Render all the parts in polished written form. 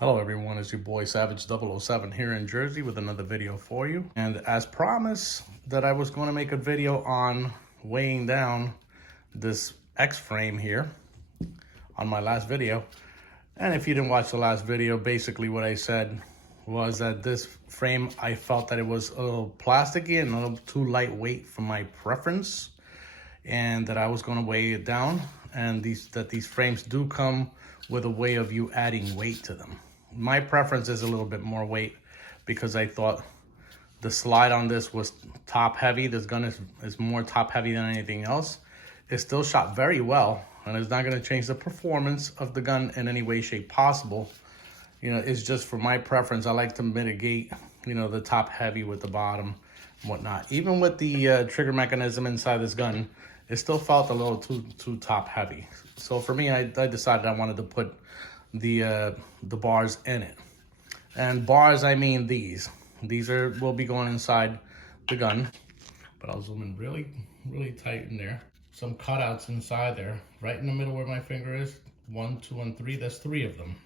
Hello everyone, it's your boy Savage007 here in Jersey with another video for you. And as promised that I was going to make a video on weighing down this X frame here on my last video. And if you didn't watch the last video, basically what I said was that this frame, I felt that it was a little plasticky and a little too lightweight for my preference, and that I was going to weigh it down, and these frames do come with a way of you adding weight to them. My preference is a little bit more weight because I thought the slide on this was top heavy. This gun is more top heavy than anything else. It still shot very well, and it's not going to change the performance of the gun in any way, shape possible. You know, it's just for my preference. I like to mitigate, you know, the top heavy with the bottom and whatnot. Even with the trigger mechanism inside this gun, it still felt a little too top heavy. So for me, I decided I wanted to put the bars in it. And bars, I mean these will be going inside the gun, but I'll zoom in really tight in there. Some cutouts inside there, right in the middle where my finger is. 1, 2, and 3. There's 3 of them,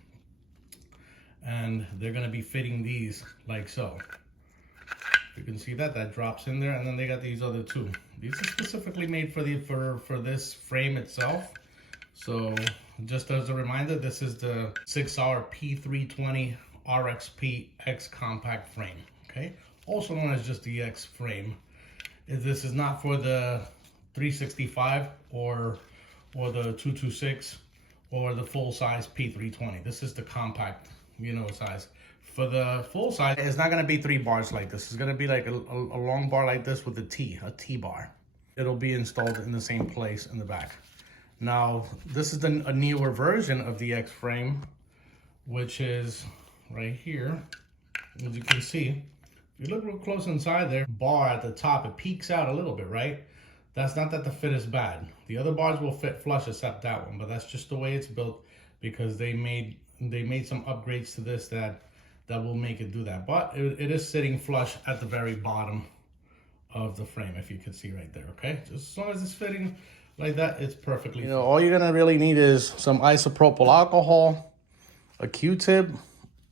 and they're going to be fitting these like so. You can see that drops in there, and then they got these other 2. These are specifically made for this frame itself. So just as a reminder, this is the Sig Sauer P320 RXP XCompact frame, okay? Also known as just the X frame. This is not for the 365 or the 226 or the full size P320. This is the compact, you know, size. For the full size, it's not gonna be 3 bars like this. It's gonna be like a long bar like this with a T bar. It'll be installed in the same place in the back. Now, this is a newer version of the X frame, which is right here. As you can see, if you look real close inside there, bar at the top, it peeks out a little bit, right? That's not that the fit is bad. The other bars will fit flush except that one, but that's just the way it's built because they made some upgrades to this that will make it do that. But it is sitting flush at the very bottom of the frame, if you can see right there, okay? Just as long as it's fitting like that, it's perfectly fine. You know, all you're gonna really need is some isopropyl alcohol, a Q-tip,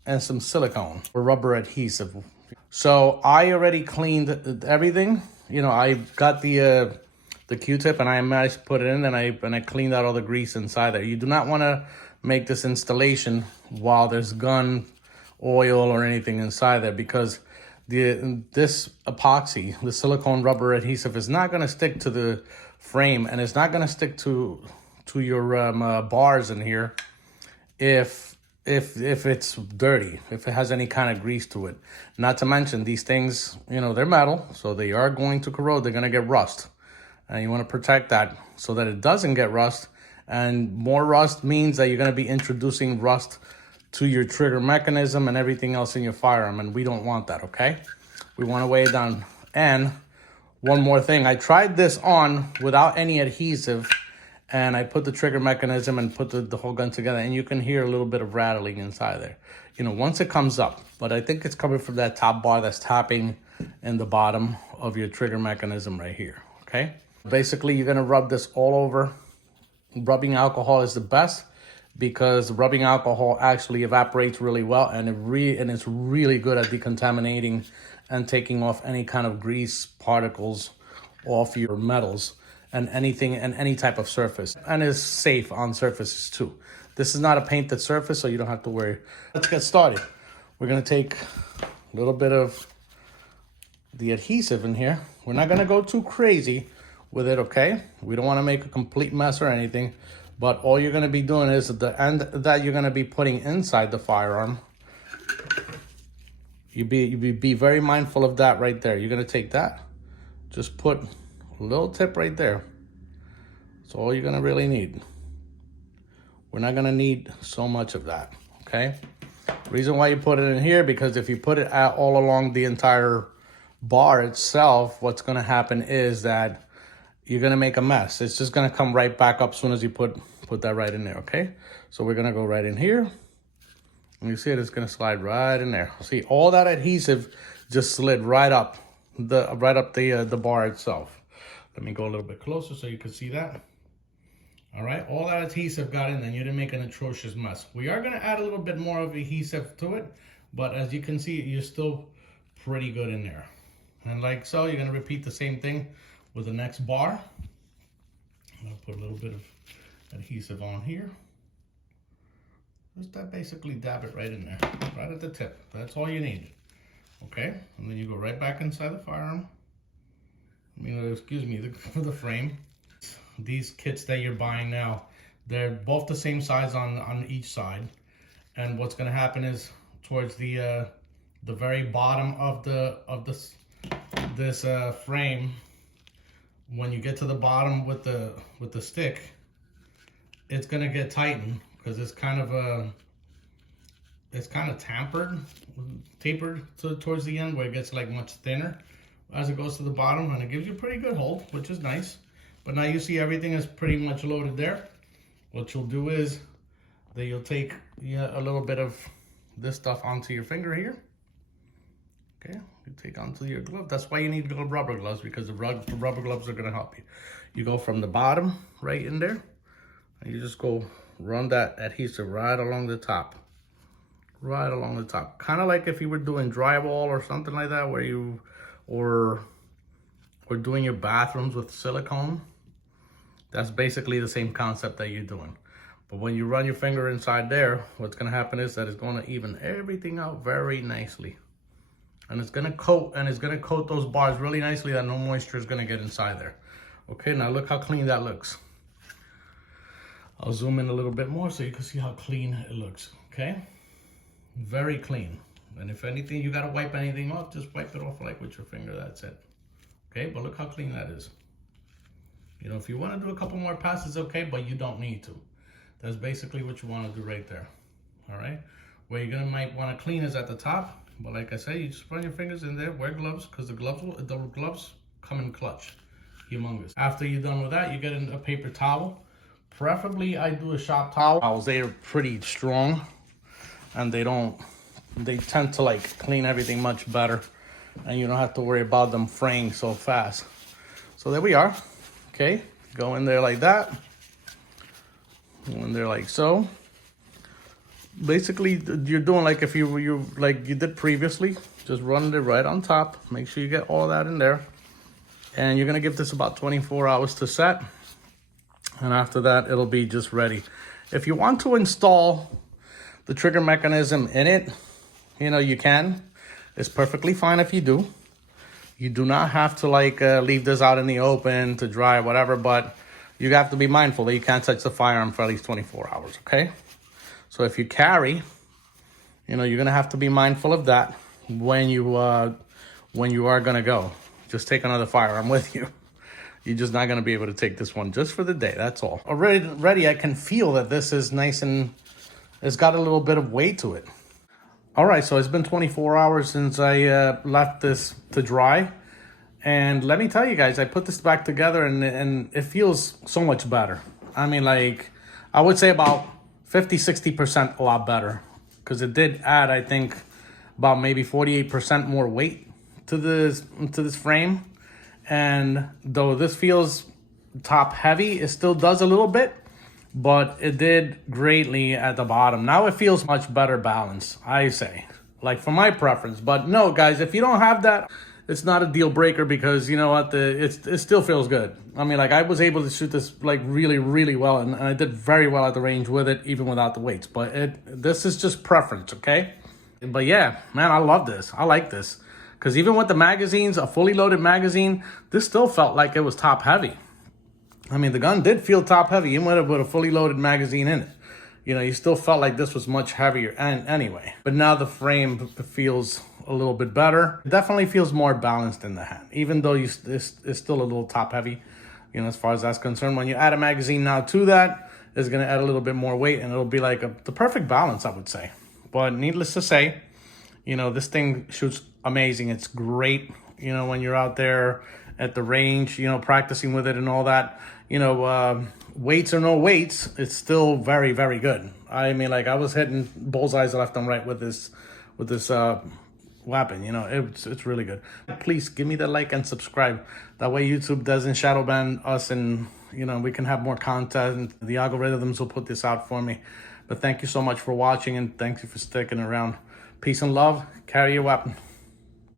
and some silicone or rubber adhesive. So I already cleaned everything. You know, I got the Q-tip and I managed to put it in, and I cleaned out all the grease inside there. You do not want to make this installation while there's gun oil or anything inside there, because this epoxy, the silicone rubber adhesive, is not going to stick to the frame, and it's not going to stick to your bars in here if it's dirty, if it has any kind of grease to it. Not to mention, these things, you know, they're metal, so they are going to corrode. They're going to get rust, and you want to protect that so that it doesn't get rust. And more rust means that you're going to be introducing rust to your trigger mechanism and everything else in your firearm, and we don't want that, okay? We want to weigh it down. And one more thing, I tried this on without any adhesive, and I put the trigger mechanism and put the whole gun together, and you can hear a little bit of rattling inside there. You know, once it comes up, but I think it's coming from that top bar that's tapping in the bottom of your trigger mechanism right here, okay? Basically, you're gonna rub this all over. Rubbing alcohol is the best because rubbing alcohol actually evaporates really well, and it's really good at decontaminating and taking off any kind of grease particles off your metals and anything and any type of surface, and is safe on surfaces too. This is not a painted surface, so you don't have to worry. Let's get started. We're gonna take a little bit of the adhesive in here. We're not gonna go too crazy with it, okay? We don't wanna make a complete mess or anything, but all you're gonna be doing is the end that you're gonna be putting inside the firearm. You be very mindful of that right there. You're gonna take that, just put a little tip right there. That's all you're gonna really need. We're not gonna need so much of that, okay? Reason why you put it in here, because if you put it all along the entire bar itself, what's gonna happen is that you're gonna make a mess. It's just gonna come right back up as soon as you put that right in there, okay? So we're gonna go right in here. And you see it, it's gonna slide right in there. See, all that adhesive just slid right up the bar itself. Let me go a little bit closer so you can see that. All right, all that adhesive got in, and you didn't make an atrocious mess. We are gonna add a little bit more of adhesive to it, but as you can see, you're still pretty good in there. And like so, you're gonna repeat the same thing with the next bar. I'm gonna put a little bit of adhesive on here. Just basically dab it right in there, right at the tip. That's all you need. Okay, and then you go right back inside the firearm. Excuse me, for the frame. These kits that you're buying now, they're both the same size on each side. And what's gonna happen is towards the very bottom of this frame, when you get to the bottom with the stick, it's gonna get tightened because it's kind of tapered towards the end, where it gets like much thinner as it goes to the bottom, and it gives you a pretty good hold, which is nice. But now you see everything is pretty much loaded there. What you'll do is that you'll take a little bit of this stuff onto your finger here. Okay, you take onto your glove. That's why you need rubber gloves, because the rubber gloves are gonna help you. You go from the bottom right in there, and you just go run that adhesive right along the top. Right along the top. Kind of like if you were doing drywall or something like that, where you, or doing your bathrooms with silicone. That's basically the same concept that you're doing. But when you run your finger inside there, what's gonna happen is that it's gonna even everything out very nicely. And it's gonna coat those bars really nicely, that no moisture is gonna get inside there. Okay, now look how clean that looks. I'll zoom in a little bit more so you can see how clean it looks, okay? Very clean. And if anything, you gotta wipe anything off, just wipe it off like with your finger, that's it. Okay, but look how clean that is. You know, if you wanna do a couple more passes, okay, but you don't need to. That's basically what you wanna do right there, all right? Where you're might wanna clean is at the top, but like I said, you just run your fingers in there, wear gloves, because the gloves come in clutch, humongous. After you're done with that, you get in a paper towel. Preferably, I do a shop towel. They're pretty strong, and they tend to like clean everything much better, and you don't have to worry about them fraying so fast. So there we are. Okay, go in there like that. Go in there like so. Basically, you're doing like if you like you did previously. Just run it right on top. Make sure you get all that in there, and you're gonna give this about 24 hours to set. And after that, it'll be just ready. If you want to install the trigger mechanism in it, you know, you can. It's perfectly fine if you do. You do not have to like leave this out in the open to dry or whatever, but you have to be mindful that you can't touch the firearm for at least 24 hours, okay? So if you carry, you know, you're gonna have to be mindful of that when you are gonna go. Just take another firearm with you. You're just not gonna be able to take this one just for the day, that's all. Already I can feel that this is nice and it's got a little bit of weight to it. All right, so it's been 24 hours since I left this to dry. And let me tell you guys, I put this back together and it feels so much better. I mean, like, I would say about 50-60% a lot better, because it did add, I think, about maybe 48% more weight to this frame. And though this feels top heavy, it still does a little bit, but it did greatly at the bottom. Now it feels much better balanced, I say, like for my preference. But no, guys, if you don't have that, it's not a deal breaker, because you know what, it still feels good. I mean, like, I was able to shoot this like really, really well, and I did very well at the range with it, even without the weights. But this is just preference, okay? But yeah, man, I love this. I like this, because even with the magazines, a fully loaded magazine, this still felt like it was top heavy. I mean, the gun did feel top heavy, even with a fully loaded magazine in it. You know, you still felt like this was much heavier and anyway. But now the frame feels a little bit better. It definitely feels more balanced in the hand, even though it's still a little top heavy, you know, as far as that's concerned. When you add a magazine now to that, it's gonna add a little bit more weight, and it'll be like the perfect balance, I would say. But needless to say, you know, this thing shoots amazing. It's great, you know, when you're out there at the range, you know, practicing with it and all that. You know, weights or no weights, it's still very, very good. I mean, like, I was hitting bullseyes left and right with this weapon. You know, it's really good. Please give me the like and subscribe. That way YouTube doesn't shadow ban us and you know, we can have more content. The algorithms will put this out for me. But thank you so much for watching, and thank you for sticking around. Peace and love. Carry your weapon.